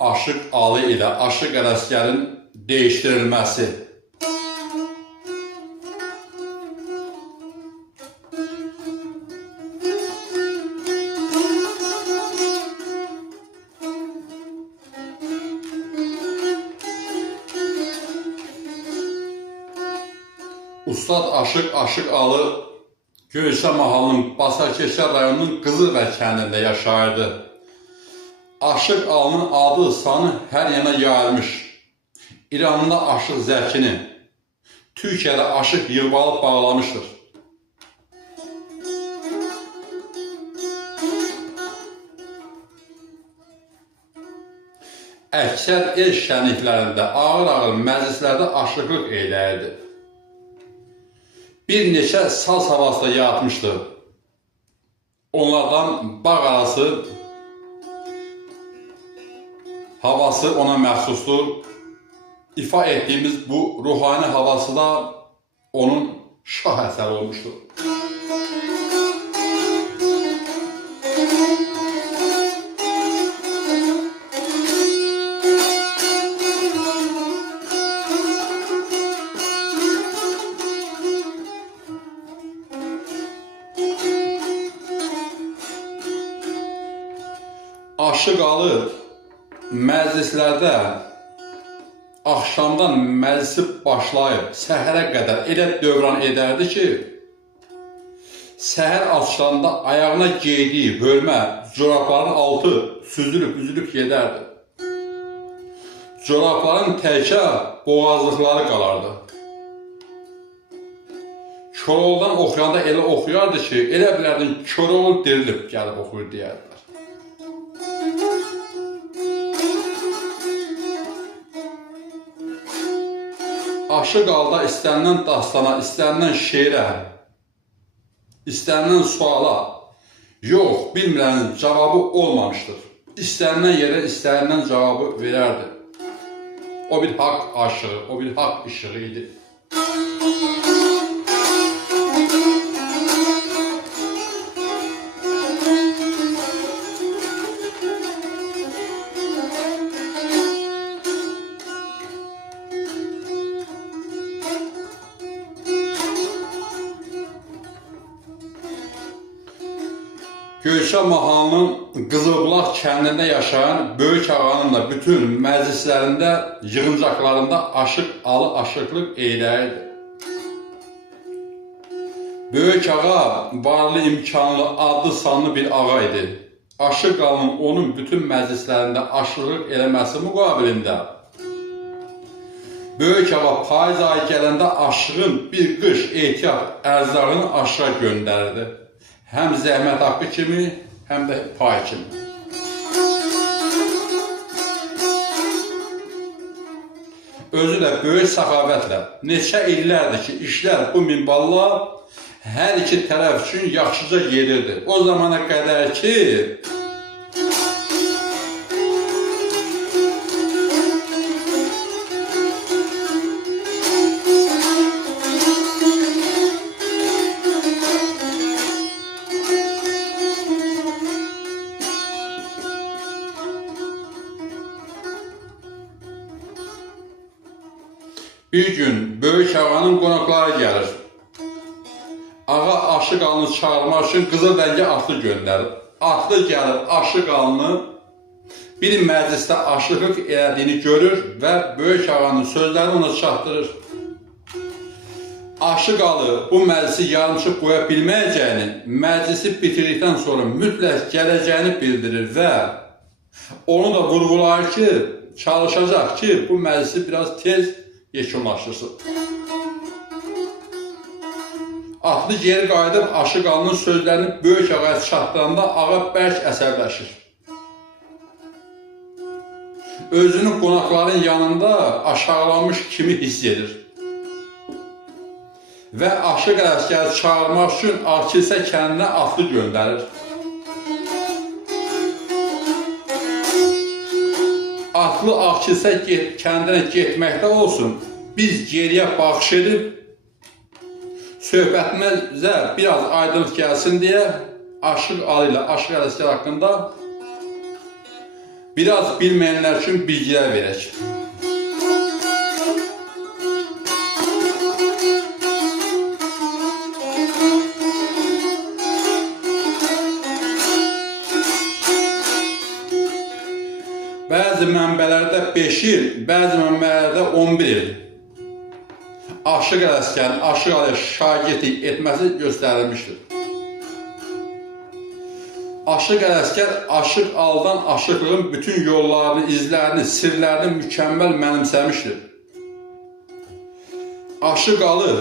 Aşıq Ali ilə Aşıq Ələsgərin değişdirilməsi. Ustad Aşıq Ali Göyçə mahalının Basarkeşər rayonunun Qızılbəy kəndində yaşayırdı. Aşıq Alının adı sanı hər yana yayılmış. İranında Aşıq Zəkini, Türkiyədə Aşıq Yılbalıb bağlamışdır. Əksər el şənliklərində, ağır-ağır məclislərdə aşıqlıq eləyirdi. Bir neçə saz havası da yaratmışdı. Onlardan bağ arası havası ona məxsusdur. İfa etdiyimiz bu ruhani havası da onun şah əsəri olmuşdur. Aşıq Ali məclislərdə axşamdan məclisi başlayıb səhərə qədər elə dövran edərdi ki, səhər açılanda ayağına giydiyi hörmə corabların altı süzülüb gedərdi. Corabların təkə boğazlıqları qalardı. Koroğludan oxuyanda elə oxuyardı ki, elə bilərdin Koroğlu dirilib gəlib oxuyur deyərdilər. Aşıq Ali'da istənilən dastana, istənilən şeirə, istənilən suala yox, bilmirənin cavabı olmamışdır. İstənilən yerə istənilən cavabı verərdi. O bir haqq aşığı, o bir haqq işığı idi. Göyçə mahalının Qızılbulaq kəndində yaşayan Böyük ağanın da bütün məclislərində, yığıncaqlarında Aşıq Ali aşıqlıq eləyirdi. Böyük ağa varlı imkanlı, adlı sanlı bir ağa idi. Aşıq Alinin onun bütün məclislərində aşıqlıq eləməsi müqabilində Böyük ağa payız ayı gələndə aşığın bir qış ehtiyat ərzağını aşağı göndərdi. Həm zəhmət haqqı kimi, həm də pay kimi. Özü də böyük səxavətlə, neçə illərdir ki, işlər bu minvalla hər iki tərəf üçün yaxşıca gedirdi. O zamana qədər ki, bir gün Böyük ağanın qonaqları gəlir. Ağa Aşıq Alını çağırmaq üçün Qızılbəngə atlı göndərir. Atlı gəlir Aşıq Alını bir məclisdə aşıqlıq elədiyini görür və Böyük ağanın sözlərini ona çatdırır. Aşıq Alı bu məclisi yarımçıq qoya bilməyəcəyini, məclisi bitirdikdən sonra mütləq gələcəyini bildirir və onu da vurğulayır ki, çalışacaq ki, bu məclisi biraz tez yekunlaşdırsın. Atlı geri qayıdıb Aşıq Alının sözlərini Böyük ağaya çatdıranda ağa bərk əsəbləşir. Özünü qonaqların yanında aşağılanmış kimi hiss edir. Və Aşıq Ələsgəri çağırmaq üçün Ağkilsə kəndinə atlı göndərir. Atlı Ağkilsə kəndinə getməkdə olsun, biz geriyə baxış edib, söhbətimizə biraz aydınlıq gəlsin deyə Aşıq Ali ilə Aşıq Ələsgər haqqında biraz bilməyənlər üçün bilgilər verək. Bəzi mənbələrdə 5 il, bəzi mənbələrdə 11 il Aşıq Ələsgərin Aşıq Aliyə şagirdlik etməsi göstərilmişdir. Aşıq Ələsgər Aşıq Alidən aşıqlığın bütün yollarını, izlərini, sirlərini mükəmməl mənimsəmişdir. Aşıq Ali,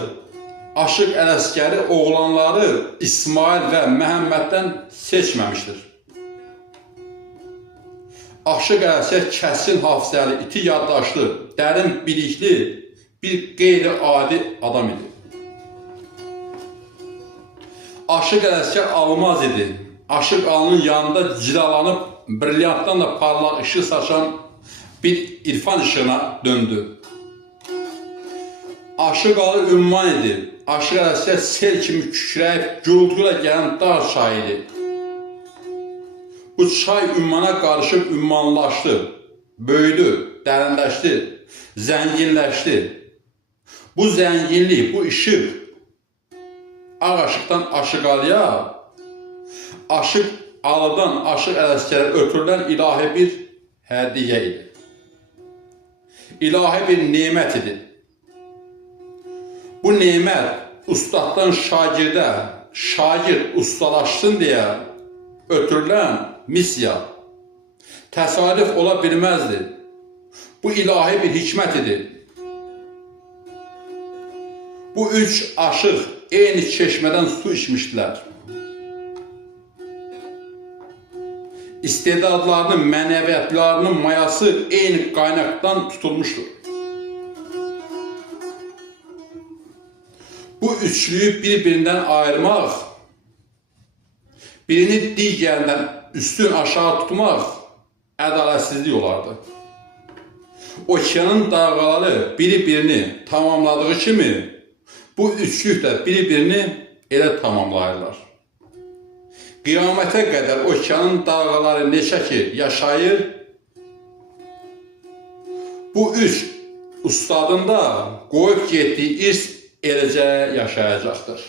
Aşıq Ələsgəri oğlanları İsmail və Məhəmməddən seçməmişdir. Aşıq Ələsgər kəskin hafizəli, iti yaddaşlı, dərin bilikli bir qeyri-adi adam idi. Aşıq Ələsgər almaz idi. Aşıq Alinin yanında cilalanıb, brilyantdan da parlaq ışıq saçan bir irfan ışığına döndü. Aşıq Ali ümman idi. Aşıq Ələsgər sel kimi kükrəyib, gürültüylə gələn dar çay idi. Bu çay ümmana qarışıb ümmanlaşdı, böyüdü, dərinləşdi, zənginləşdi. Bu zənginlik, bu işıq Ağ Aşıqdan Aşıq Aliyə, Aşıq Alidən Aşıq Ələsgərə ötürülən ilahi bir hədiyyə idi. İlahi bir nemət idi. Bu nemət ustaddan şagirdə, şagird ustalaşsın deyə ötürülən missiya təsadüf ola bilməzdi. Bu ilahi bir hikmət idi. Bu üç aşıq eyni çeşmədən su içmişdilər. İstedadlarının, mənəviyyatlarının mayası eyni qaynaqdan tutulmuşdur. Bu üçlüyü bir-birindən ayırmaq, birini digərindən üstün aşağı tutmaq ədalətsizlik olardı. Okeanın dalğaları biri-birini tamamladığı kimi, bu üçlük də biri-birini elə tamamlayırlar. Qiyamətə qədər okeanın dalğaları neçə ki yaşayır, bu üç ustadın da qoyub getdiyi irs eləcə yaşayacaqdır.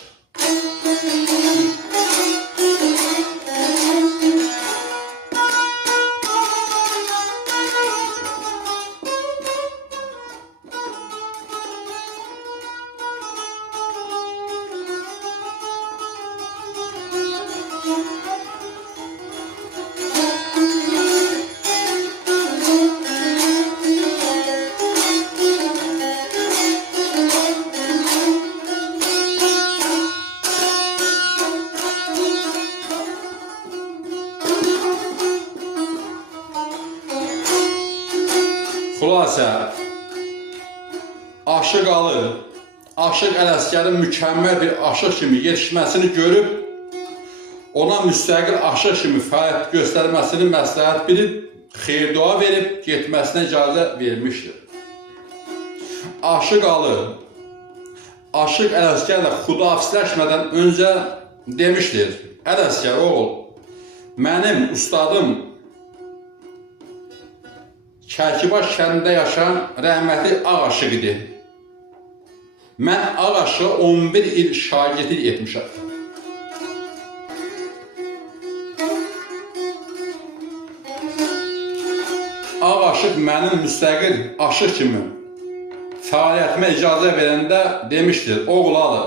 Xülasə, Aşıq Ali, Aşıq Ələsgərin mükəmməl bir aşıq kimi yetişməsini görüb, ona müstəqil aşıq kimi fəaliyyət göstərməsini məsləhət bilib, xeyir-dua verib, getməsinə icazə vermişdir. Aşıq Ali, Aşıq Ələsgərlə xudafizləşmədən öncə demişdir: Ələsgər oğul, mənim ustadım Kərkibaş kəndində yaşayan rəhmətli Ağ Aşıq idi. Mən Ağ Aşığa 11 il şagirdlik etmişəm. Ağ Aşıq mənim müstəqil aşıq kimi fəaliyyətimə icazə verəndə demişdir: oğul Ali,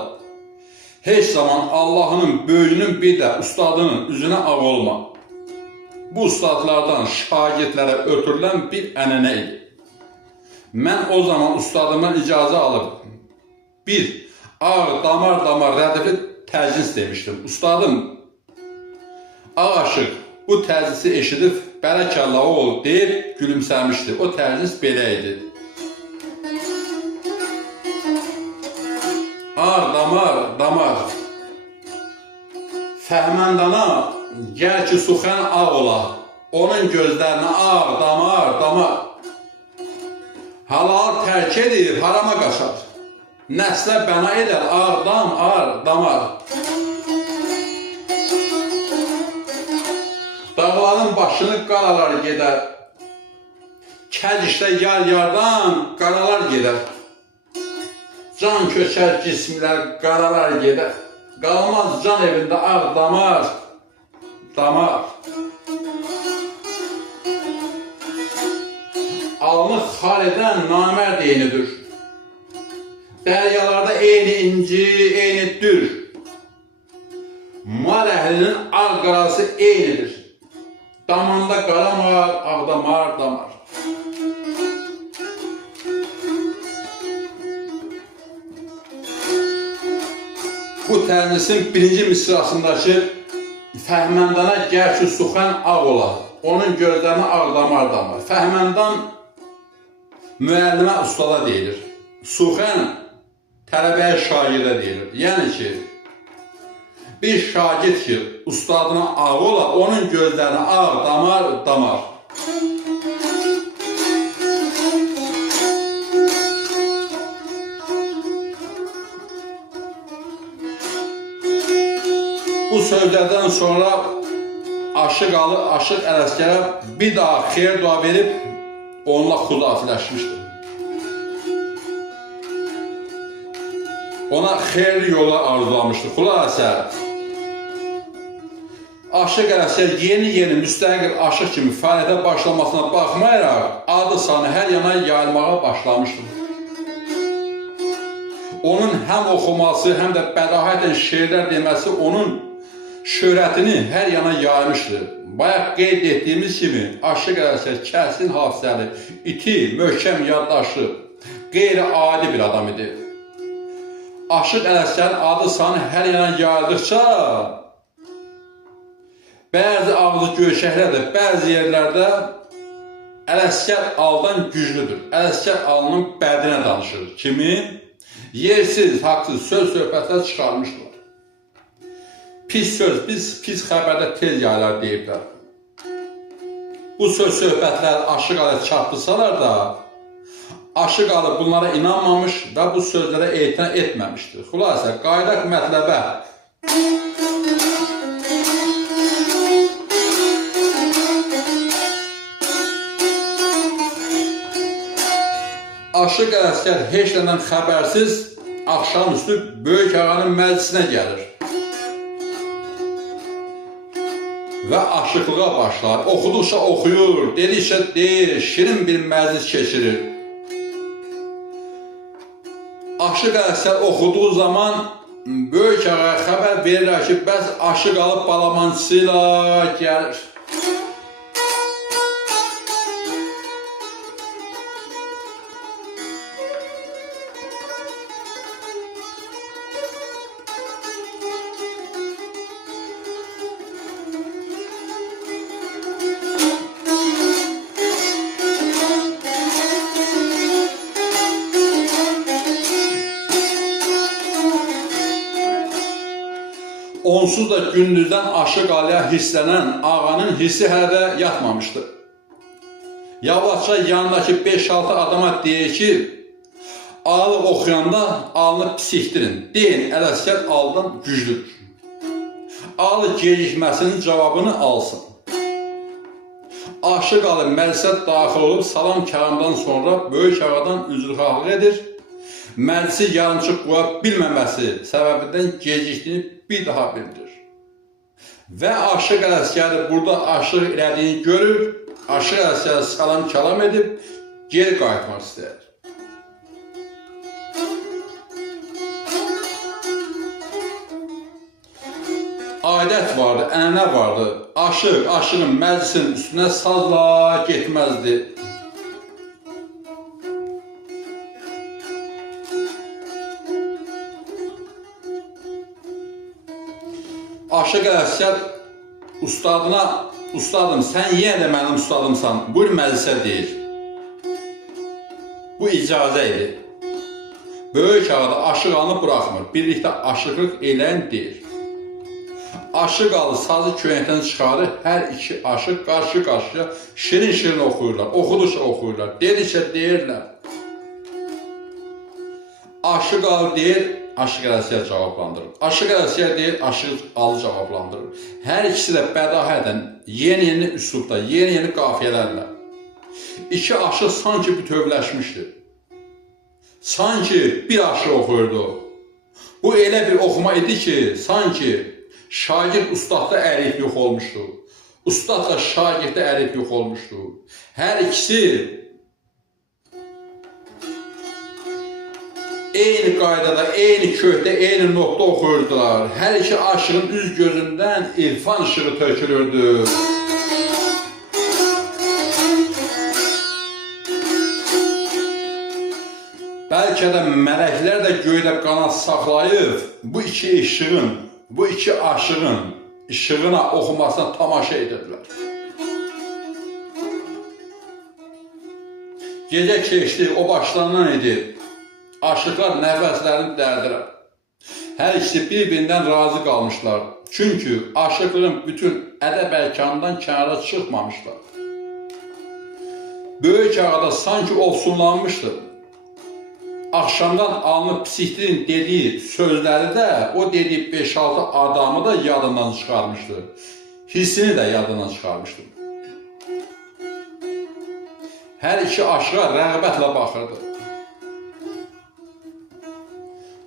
heç zaman Allahının böyüyünün bir də ustadının üzünə ağ olma. Bu ustadlardan şagirdlərə ötürülən bir ənənə idi. Mən o zaman ustadımdan icazə alıb bir ağ damar rədifli təcnis demişdim. Ustadım Ağ Aşıq bu təcnisi eşidib bərəkəllah oğul deyib gülümsəmişdi. O təcnis belə idi: ağ damar Fəhməndana gəl ki suxən ağ ola, onun gözlərinə ağ damar halal tərk edib harama qaçar, nəslə bəna edər ağ damar. Dağların başını qaralar gedər, Kəcişdə yar-yardan qaralar gedər. Can köçər cismlər, qaralar gedər. Qalmaz can evində ağ damar, damar. Alnı xar edən namərd eynidir. Dəryalarda eyni inci, eyni dür. Mar əhlinin ağ qarası eynidir. Damanda qaramar, ağdamar, damar. Bu tərnisin birinci misrasındakı Fəhməndana gəl ki, suxən ağ olar, onun gözlərinə ağdamar damar. Fəhməndan müəllimə ustada deyilir. Suxən tələbəyə şagirdə deyilir. Yəni ki, bir şagird ki, ustadına ağ olar, onun gözlərinə ağ damar, damar. Bu sözlərdən sonra Aşıq Ali, Aşıq Ələsgərə bir daha xeyir dua verib, onunla xudafiləşmişdir. Ona xeyirli yola arzulamışdır. Xülasə, Aşıq Ələsgər yeni müstəqil aşıq kimi fəaliyyətə başlamasına baxmayaraq, adı sanı hər yana yayılmağa başlamışdır. Onun həm oxuması, həm də bədahətən şeirlər deməsi onun şöhrətini hər yana yaymışdır. Bayaq qeyd etdiyimiz kimi, Aşıq Ələsgər kəsin hafizəli, iti, möhkəm yaddaşlı, qeyri-adi bir adam idi. Aşıq Ələsgərin adı sanı hər yana yayıldıqca, bəzi ağzı göyşəklərdir, bəzi yerlərdə Ələsgər Aldan güclüdür. Ələsgər Alının bədinə danışır. Kimi? Yersiz, haqsız söz-söhbətlər çıxarmışdır. Pis söz, pis xəbərdə tez yaylar deyiblər. Bu söz-söhbətlər Aşıq Ali çatdırsalar da, Aşıq Ali bunlara inanmamış və bu sözlərə etina etməmişdir. Xülasə, qaydaq mətləbə. Aşıq Ələsgər heç nədən xəbərsiz axşamüstü Böyük Ağanın məclisinə gəlir. Və aşıqlığa başlar, oxuduqca oxuyur, dedikcə deyir, şirin bir məclis keçirir. Aşıq Ələsgər oxuduğu zaman Böyük Ağaya xəbər verirlər ki, bəs Aşıq Ali balamançısı ilə gəlir. Onsuz da gündüzdən Aşıq Aliyə hisslənən ağanın hissi hələ də yatmamışdı. Yavaşca yanındakı 5-6 adama deyir ki, alı oxuyanda alını pisikdirin, deyin Ələsgər Aldan güclüdür. Alı gecikməsinin cavabını alsın. Aşıq Ali məclisə daxil olub salam kəlamdan sonra Böyük Ağadan üzrxahlıq edir. Məclisi yarımçıq qoya bilməməsi səbəbindən gecikdiyini bir daha bildirir. Və Aşıq Ələsgəri burada aşıq elədiyini görür, Aşıq Ələsgəri salam kəlam edib, geri qayıtmaq istəyir. Adət vardı, ənənə vardı, aşığın məclisin üstünə sazla getməzdi. Aşıq Ələsgər ustadına, ustadım sən yenə də mənim ustadımsan, buyur məclisə deyir. Bu icazə idi. Böyük Ağa da Aşıq Alını buraxmır, birlikdə aşıqlıq eləyən deyir. Aşıq Alı sazı köynəkdən çıxarır, hər iki aşıq qarşı-qarşıya şirin-şirin oxuyurlar, oxuduqca oxuyurlar, dedikcə deyirlər. Aşıq Alı deyir, Aşıq Ələsgər cavablandırır. Aşıq Ələsgər deyir, Aşıq Alı cavablandırır. Hər ikisi də bədahətən yeni üslubda, yeni qafiyələrlə İki aşıq sanki bütövləşmişdi. Sanki bir aşıq oxuyurdu. Bu elə bir oxuma idi ki, sanki şagird ustadda əriyib yox olmuşdu. Ustad da şagirddə əriyib yox olmuşdu. Hər ikisi eyni qaydada, eyni köhdə, eyni notda oxuyurdular. Hər iki aşığın üz gözündən irfan işığı tökülürdü. Bəlkə də mələklər də göydə qanat saxlayıb bu iki işığın, bu iki aşığın işığına oxumasına tamaşa edirdilər. Gecə keçdi, o başlanan idi. Aşıqlar nəfəslərini dərdirər. Hər ikisi bir-birindən razı qalmışlar. Çünki aşıqlığın bütün ədəb ərkanından kənara çıxmamışlar. Böyük ağada sanki ofsunlanmışdı. Axşamdan alınıb psiklərin dediyi sözləri də, o dediyi 5-6 adamı da yadından çıxarmışdı. Hissini də yadından çıxarmışdı. Hər iki aşığa rəğbətlə baxırdı.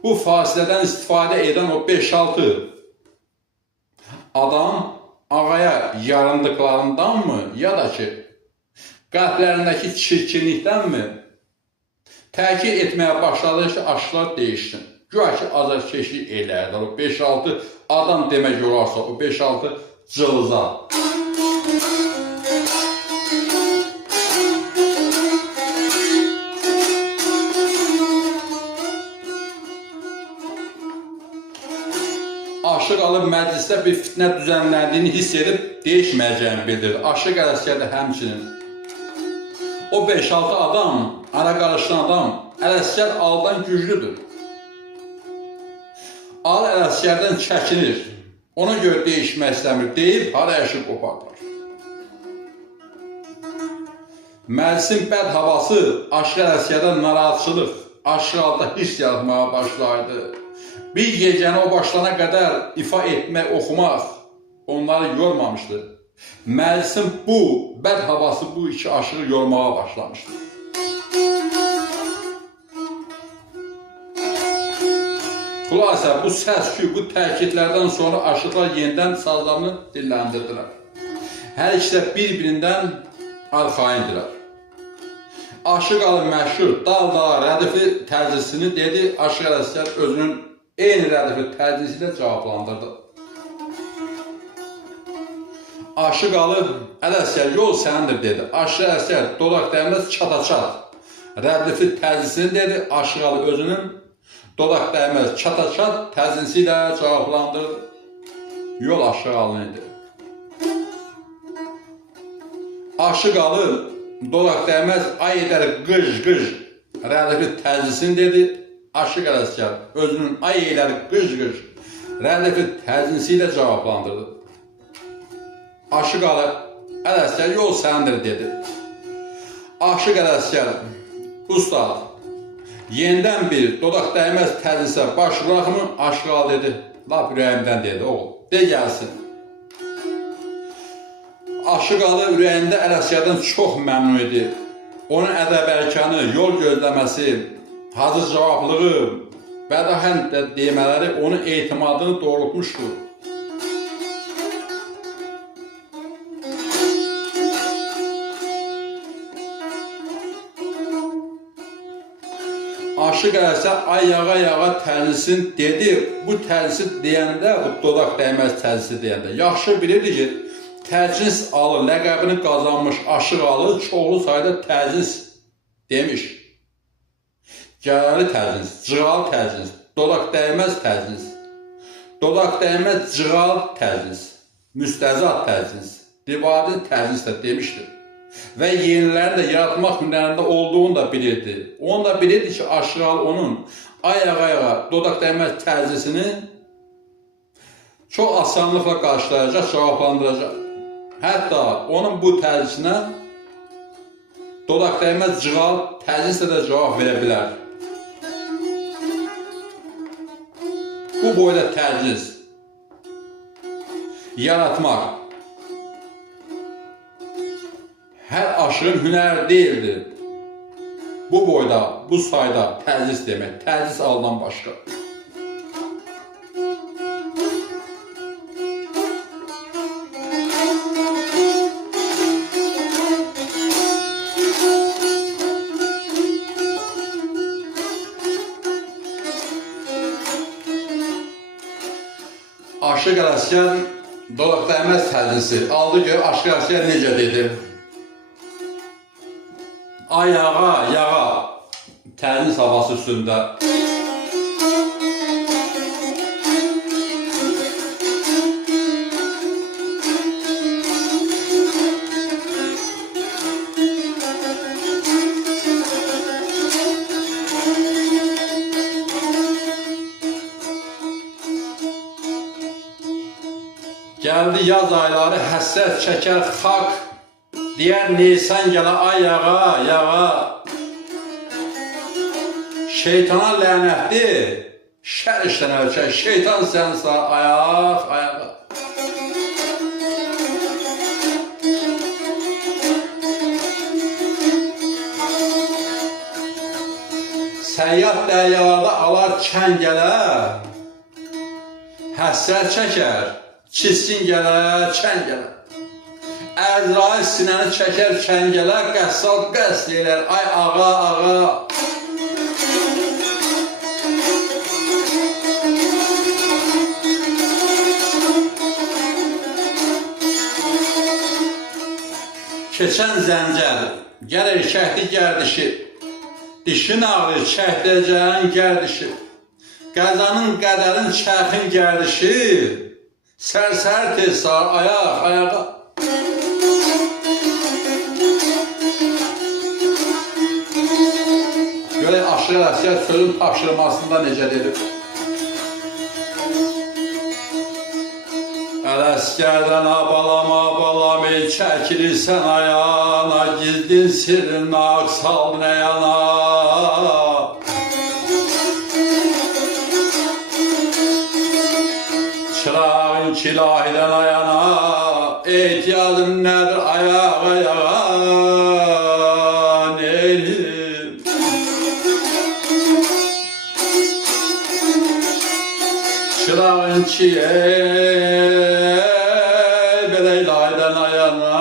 Bu fasilədən istifadə edən o 5-6 adam ağaya yarındıqlarındanmı, ya da ki, qəlblərindəki çirkinlikdənmi təkid etməyə başladı ki, aşıqlar değişsin. Güya ki, azarkeşlik eləyirlər. O 5-6 adam demək olarsa, o 5-6 cılıza. Aşıq alıb məclisdə bir fitnə düzənləndiyini hiss edib değişməyəcəyini bildirdi. Aşıq Ələsgər də həmçinin. O 5-6 adam, ara qarışan adam, Ələsgər aldan güclüdür. Al Ələsgərdən çəkinir. Ona görə değişmək istəmir deyib, hara yaşıb qopardılar. Məclisin bəd havası Aşıq Ələsgərdən narahatçılıq, aşıq alda hiss yaratmağa başlaydı. Bir gecəni o başlana qədər ifa etmək, oxumaq onları yormamışdı. Məclisin bu bəd havası bu iki aşığı yormağa başlamışdı. Xülasə, bu səs-küy, bu təkidlərdən sonra aşıqlar yenidən sazlarını dilləndirdilər. Hər ikisi də bir-birindən arxayındırlar. Aşıq alıb məşhur dal-dala rədifli tərzisini dedi, Aşıq Ələsgər özünün eyni rədifli tərzisi ilə cavablandırdı. Aşıq alıb Ələsgər yol sənindir dedi. Aşıq Ələsgər dodaq dəyməz çata-çat rədifli tərzisini dedi, Aşıq alıb özünün dodaq dəyməz çata-çat tərzisi ilə cavablandırdı. Yol Aşıq alın idi. Aşıq alıb dodaq dəyməz ay edər qıj-qıj rədifli tərzisini dedi, Aşıq Ələsgər özünün ay eyləri qıj-qıj rədifli tərzisi ilə cavablandırdı. Aşıq Ələsgər yol sənindir dedi. Aşıq Ələsgər, ustad, yenidən bir dodaq dəyməz tərzisə başlayaq mı? Aşıq al dedi, lap ürəyimdən dedi, oğul, de gəlsin. Aşıq alı ürəyində Ələsgərdən çox məmnun idi. Onun ədəb ərkanı, yol gözləməsi, hazır cavablığı və daha də demələri onun etimadını doğrultmuşdu. Aşıq Ələsgər ay yağa tərzisini dedi. Bu tərzisi deyəndə, bu dodaq dəyməz tərzisi deyəndə yaxşı bilirdi ki, təcnis alı ləqəbini qazanmış Aşıq alı çoxlu sayda təcnis demiş. Gərəli təcnis, cığal təcnis, dodaq dəyməz təcnis, dodaq dəyməz cığal təcnis, müstəzad təcnis, divadi təcnis də demişdir. Və yenilərini də yaratmaq hünərində olduğunu da bilirdi. Onu da bilirdi ki, Aşıq alı onun ayağa dodaq dəyməz tərzisini çox asanlıqla qarşılayacaq, cavablandıracaq. Hətta onun bu tərzisinə dodaq dəyməz cığal tərzislə də cavab verə bilər. Bu boyda tərziz yaratmaq Hər aşığın hünəri deyildir. Bu boyda, bu sayda təclis demək, təclis aldan başqa. Aşıq Ələsgər Dolaq Dəyməz təclisi aldı gör, Aşıq Ələsgər necə dedi? Ayağa, yağa, təclis havası üstündə. Gəldi yaz ayları, həsrət çəkər xalq, deyər Nisan gələ ayağa, yağa. Şeytana lənətli, şər işdən ölçək, şeytan sənsə ayaq, ayağa. Səyyad dəryalarda alar kəngələ, həsrət çəkər, çiskin gələ, kəngələ. Əzrail sinəni çəkər kəngələ, qəssal qəsd elər, ay ağa, ağa. Keçən zəncər, gəlir kəhdi gərdişi, dişin ağrır, kəhdəcəyin gərdişi, qəzanın qədərin çəxin gərdişi, sərsər tez sar, ayaq, ayağa. Görək Aşıq Ələsgər sözün tapşırmasında necə dedi? Ələsgərdən abalam, abalam, çəkilirsən ayağına, gizdin sirrin aqsal nəyana. Çırağın kilahidən ayana, ehtiyacın nədir ayağa, ayağa, neylim? Çırağın ki, belə ilaydən ayana,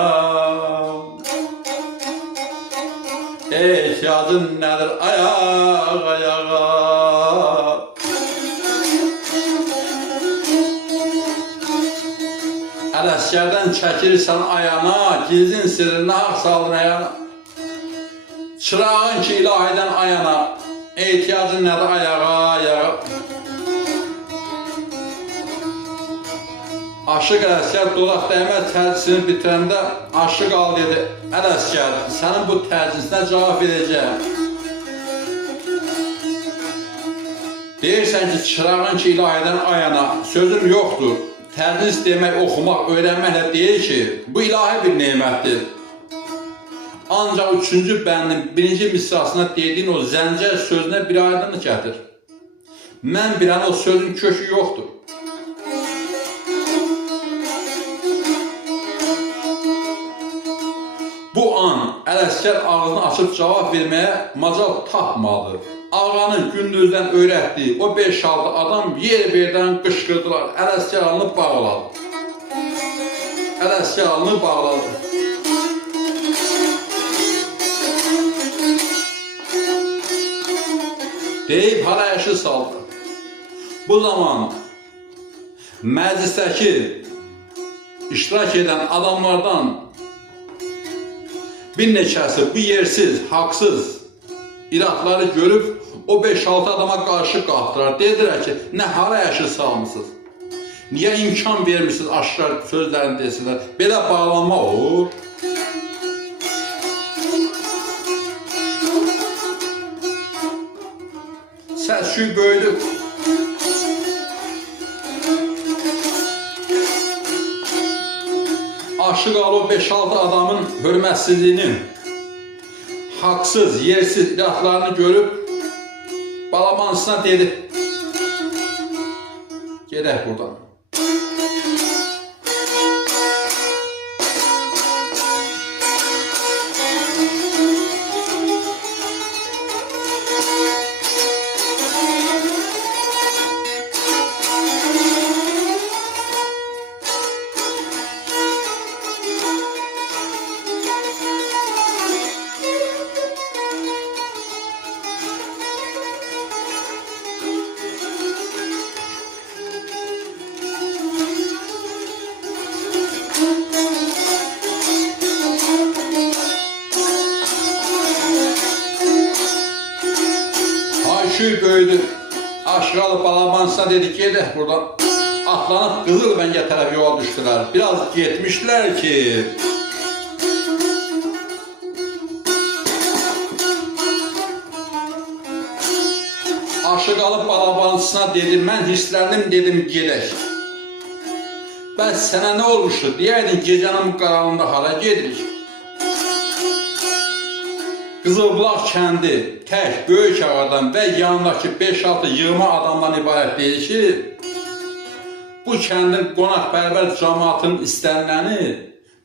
ehtiyacın nədir ayağa, ayağa. Ələsgərdən çəkirsən ayana, gizlin sirrinə haq saldın ayana. Çırağın ki ilahidən ayana, ehtiyacın nədir ayağa, ayağa. Aşıq Ələsgər Dolaq Dəyməz təclisini bitirəndə Aşıq al dedi, Ələsgər, sənin bu təclisinə cavab verəcəyim. Deyirsən ki, çırağın ki ilahidən ayana, sözüm yoxdur. Tədris demək, oxumaq, öyrənməklə deyir ki, bu ilahi bir nemətdir. Ancaq 3-cü bəndin 1-ci misrasına dediyin o zəncər sözünə bir aydınlıq gətir. Mən bilən o sözün kökü yoxdur. Bu an Ələsgər ağzını açıb cavab verməyə macal tapmadı. Ağanın gündüzdən öyrətdiyi o 5-6 adam yer-birdən qışqırdılar. Ələsgər alınıb bağladı. Ələsgər alınıb bağladı. Deyib hara yaşı saldı. Bu zaman məclisdəki iştirak edən adamlardan bir neçəsi bu yersiz, haqsız iradları görüb o 5-6 adama qarşı qalxdılar. Dedilər ki, nə hara yaşı salmısınız? Niyə imkan vermişsiniz aşkar sözlərini desinlər? Belə bağlanma olur. Səs-küy böyüdü. Aşıq al o 5-6 adamın hörmətsizliyinin, haqsız, yersiz iradlarını görüb Balabancısına dedi, gedək buradan. küçük böyüdü. Aşağılı Balabansına dedi gedək buradan. Atlanıp Qızılbəngə tərəf yola düşdülər. Biraz getmişlər ki, Aşıqalı Balabansına dedi, mən hisslendim dedim gedək. Bəs sənə nə olmuşdu? Deyəydin gecənin qaranlığında hara gedirik? Qızılbulaq kəndi tək böyük ağadan və yanındakı 5-6 yığma adamdan ibarət deyil ki, bu kəndin qonaqpərvər cəmaatının istəniləni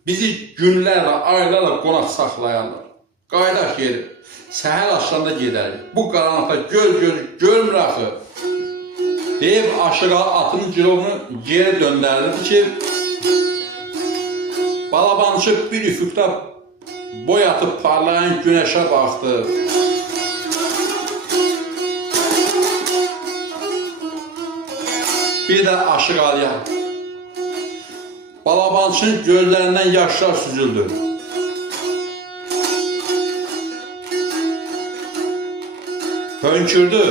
bizi günlərlə, aylarla qonaq saxlayarlar. Qaydaq yeri, səhər açılanda gedərik. Bu qaranlıqda göz görmür axı. Deyib Aşıqalı atın girovunu geri döndərirdi ki, Balabancı bir üfüqdə boy atıb parlayan günəşə baxdı. Bir də Aşıqalıya. Balabancının gözlərindən yaşlar süzüldü. Hönkürdü.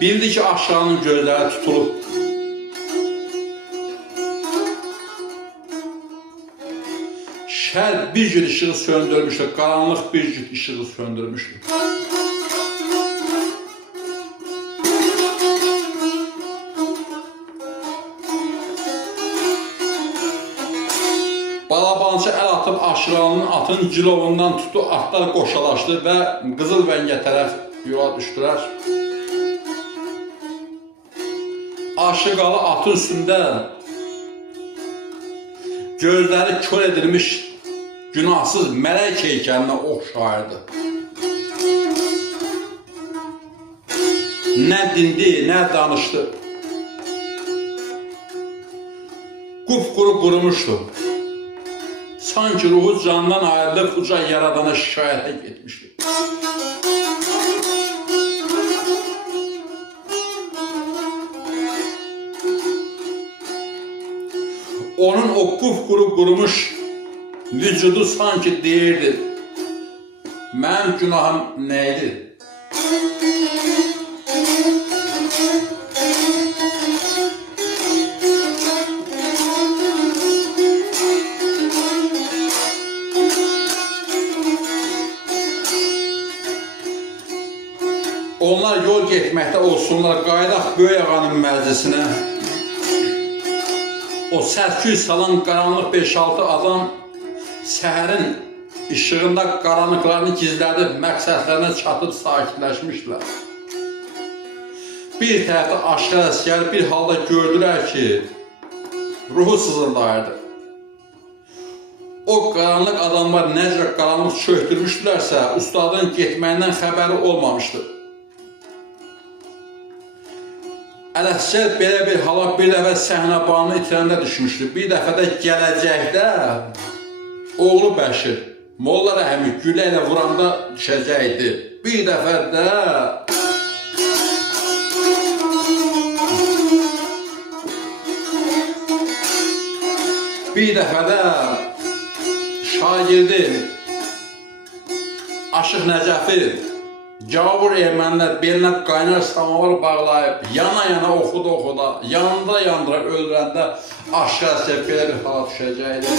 Bildi ki, Aşıqalının gözləri tutulub. Şər bir cür işığı söndürmüşdü, qaranlıq bir cür işığı söndürmüşdü. Balabancı əl atıb Aşıqalının atın cilovundan tutdu, atlar qoşalaşdı və Qızılbəngə tərəf yola düşdülər. Aşıqalı atın üstündə gözləri kör edilmiş günahsız mələk heykəlinə oxşayırdı. Nə dindi, nə danışdı. Qupquru qurumuşdu. Sanki ruhu candan ayrılıb uca yaradana şikayətə getmişdi. Onun o qupquru qurumuş vücudu sanki deyirdi, mənim günahım neydi? Onlar yol getməkdə olsunlar, qaydaq böyük ağanın məclisinə. O sərküy salan qaranlıq 5-6 adam səhərin işığında qaranlıqlarını gizlədib məqsədlərinə çatıb sakitləşmişlər. Bir tərəfdə aşağı əsgər bir halda gördülər ki, ruhu sızıldayırdı. O qaranlıq adamlar necə qaranlıq çöktürmüşdülərsə, ustadın getməyindən xəbəri olmamışdı. Ələsgər belə bir hala bir dəfə Səhnəbanını itirəndə düşmüşdü. Bir dəfə də gələcəkdə oğlu Bəşir Molla Rəhimi gülə ilə vuranda düşəcəkdi. Bir dəfə də şagirdi Aşıq Nəcəfi Gavur ermənilər belinə qaynar samavar bağlayıb, yana oxuda, yandıra öldürəndə aşağı belə bir hala düşəcəkdir.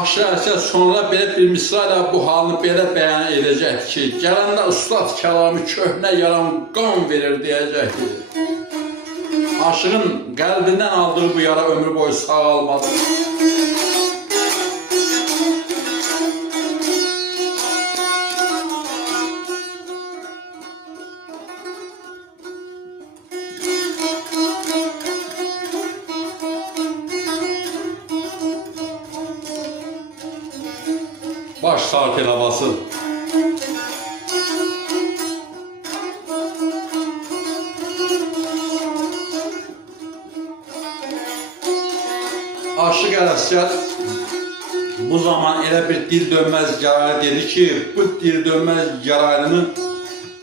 Aşağı sonra belə bir misrayla bu halını belə bəyan edəcəkdir ki, gələndə ustad kəlamı köhnə yaran qan verir deyəcəkdir. Aşığın qəlbindən aldığı bu yara ömrü boyu sağalmadı. Baş sakin havası. Aşıq Ələsgər bu zaman elə bir dil dönməz yarayı dedi ki, bu dil dönməz yarayını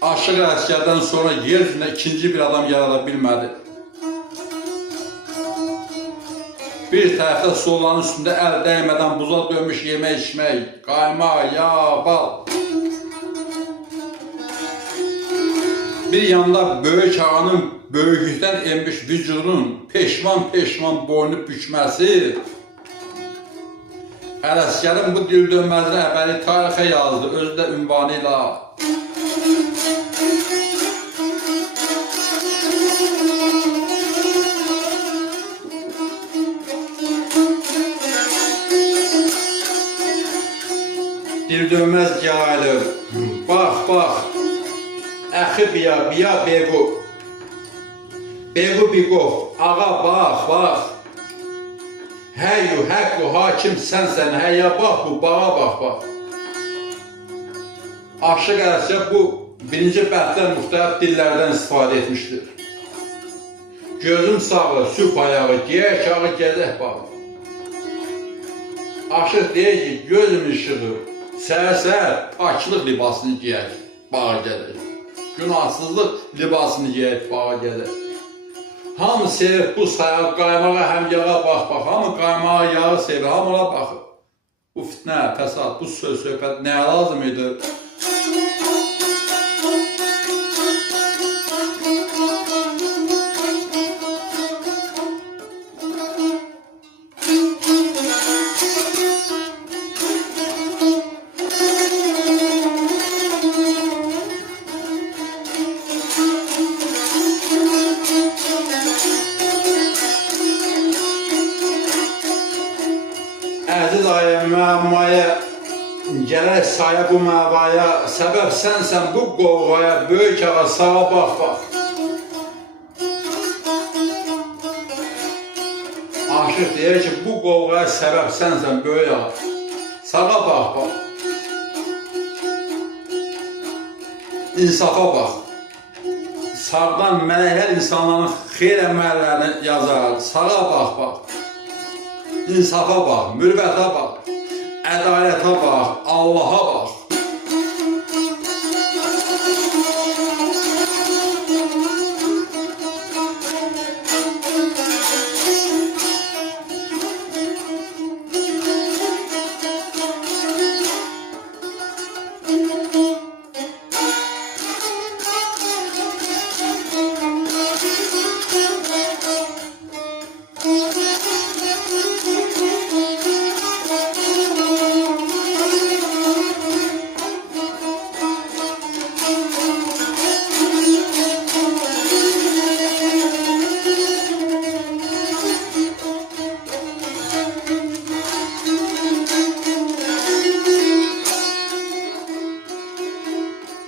Aşıq Ələsgərdən sonra yer üzündə ikinci bir adam yarada bilmədi. Bir tərəfdə stolların üstündə əl dəymədən buza dönmüş yemək içmək, qaymaq, yağ, bal. Bir yanda böyük ağanın böyüklükdən enmiş vücudunun peşman boynu bükməsi, Ələsgərin bu dil dönməzli əbəli tarixə yazdı, özü də ünvanı ilə. Dil dönməz gəlir, bax, əxi biya begu, begu biqov, ağa bax. Həyyu, həqqu, hakim sənsən, həyya bax bu, bağa bax. Aşıq Ələsgər bu birinci bənddən müxtəlif dillərdən istifadə etmişdir. Gözüm sağı, sübh ayağı, giyək ağı, gəzək bağı. Aşıq deyir ki, gözüm işığı, səhər paklıq libasını giyək, bağa gəlir. Günahsızlıq libasını giyək, bağa gəlir. Hamı sevir bu sayaq, qaymağa, həm yağa bax, hamı qaymağa, yağı sevir, hamı ona baxır. Bu fitnə, fəsad, bu söz-söhbət nəyə lazım idi? Əziz ayı, müəmmaya, gələk saya bu məvaya, səbəb sənsən bu qovğaya, böyük ağa, sağa bax. Aşıq deyir ki, bu qovğaya səbəb sənsən, böyük ağa, sağa bax. İnsafa bax. Sağdan mələklər insanların xeyr əməllərini yazar, sağa bax. İnsafa bax, mürvətə bax, ədalətə bax, Allaha bax.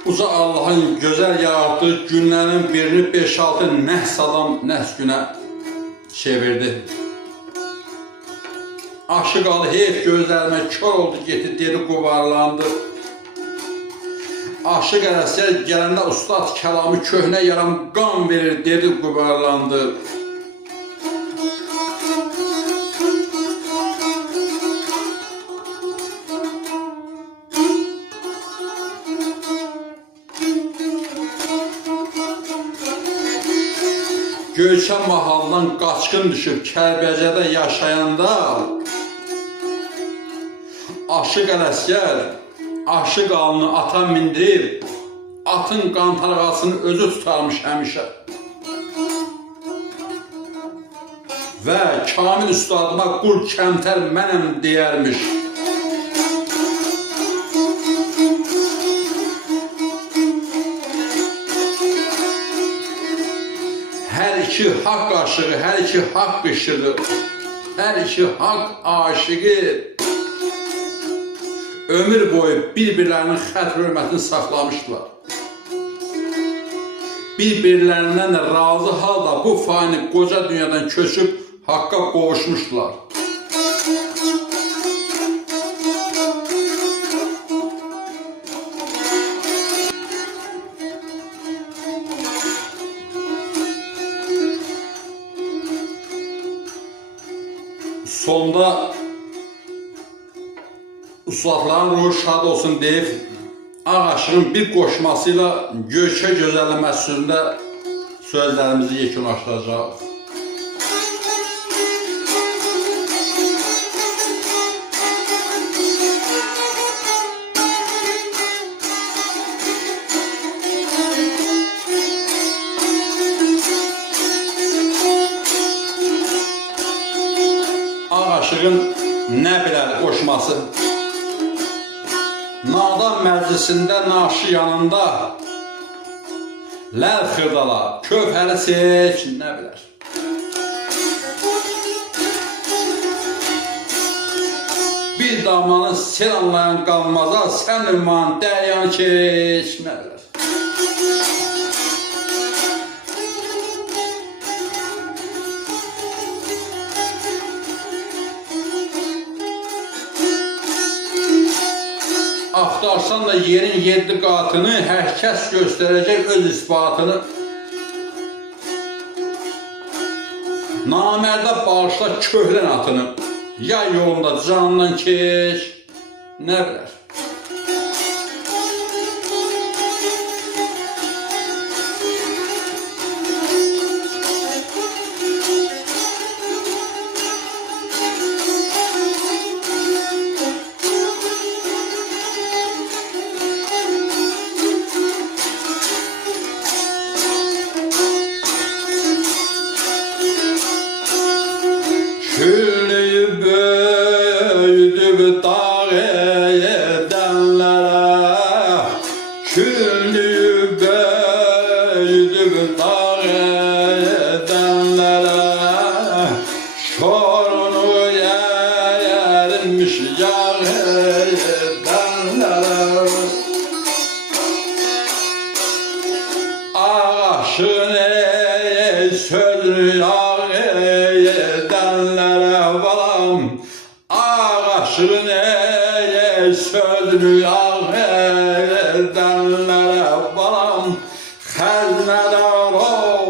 Uca Allah'ın gözəl yaratdığı günlərin birini 5-6 nəhs adam nəhs günə çevirdi. Aşıq alı heyf gözlərimə kör oldu, getdi, dedi, quvarlandı. Aşıq Ələsgər gələndə ustad kəlamı köhnə yaram qan verir, dedi, quvarlandı. Göyçən mahaldan qaçqın düşüb Kəlbəcədə yaşayanda Aşıq Ələsgər aşıq alını ata mindirib atın qantarğasını özü tutarmış həmişə və Kamil ustadıma qul kəmtər mənəm deyərmiş. Hər iki haqq aşığı, hər iki haqq ışığı, hər iki haqq aşığı ömür boyu bir-birlərinin xətr-hörmətini saxlamışdılar. Bir-birlərindən razı halda bu fani qoca dünyadan köçüb haqqa qovuşmuşdular. Sonda ustadların ruhu şad olsun deyib Ağaşığın bir qoşmasıyla Göyçə gözəlliyi məsudunda sözlərimizi yekunlaşdıracaq. aşığın nə bilər qoşması. Nadan məclisində naşı yanında, ləl xırdala, köfəli seç nə bilər. Bir damanı sel anlayan qalmaza, sən ümman dəryanı keç nə bilər. Axtarsan da yerin 7 qatını, hər kəs göstərəcək öz isbatını. Namərdə bağışla köhrən atını, yay yolunda canından keç, nə bilər. Küllüyü böyüdüb dağ edenlere, küllüyü böyüdüb dağ edenlere, şorunu yermiş yağ edenlere, ağaçın sözlü yağ edenlere balam, ağaçın sözlü yağ edenlere balam, xəznədar ol,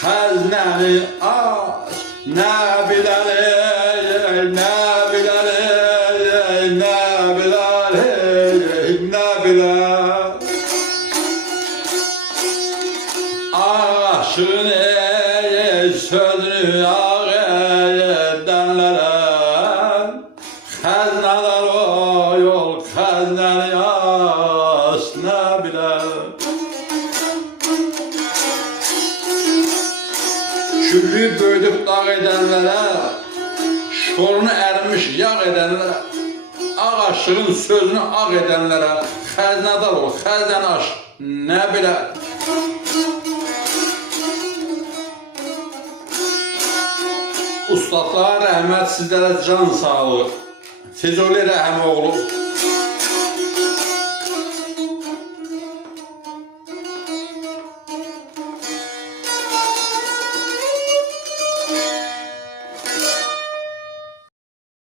xəznəni aç, nə bilər, nə bilər, nə bilər, nə bilər. Ağaçın sözlü yağ edenlere, xəznədar ol, xəznəni aç, nə bilər. Küllüyü böyüdüb dağ edenlere, şorunu ərmiş yağ edenlere, ağaçlığın sözünü ağ edenlere, xəznədar ol, xəznəni aç, nə bilər. Ustadlara rəhmət, sizlərə can sağlığı. Füzuli Rəhimoğlu.